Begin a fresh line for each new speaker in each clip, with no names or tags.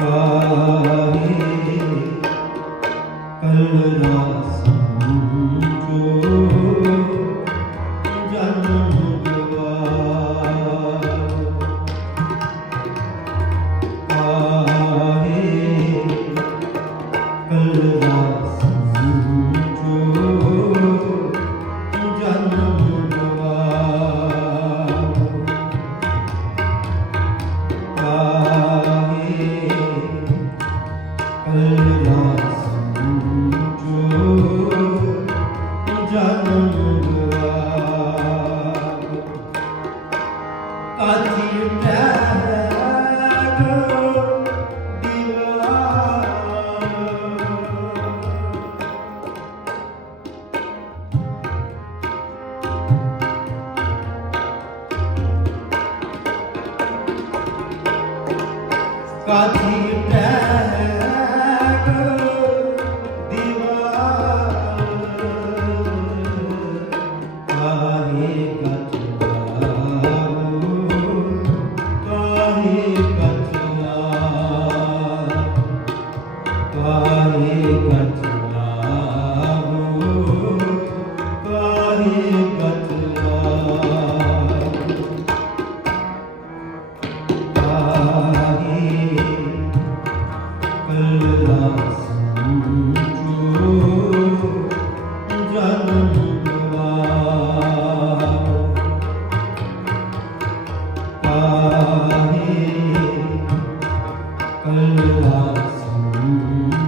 ਕਾਹੇ? ਕਲਰਾ ਸਮਝੋ ਜਨਮ Adianta coração.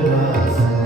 coração.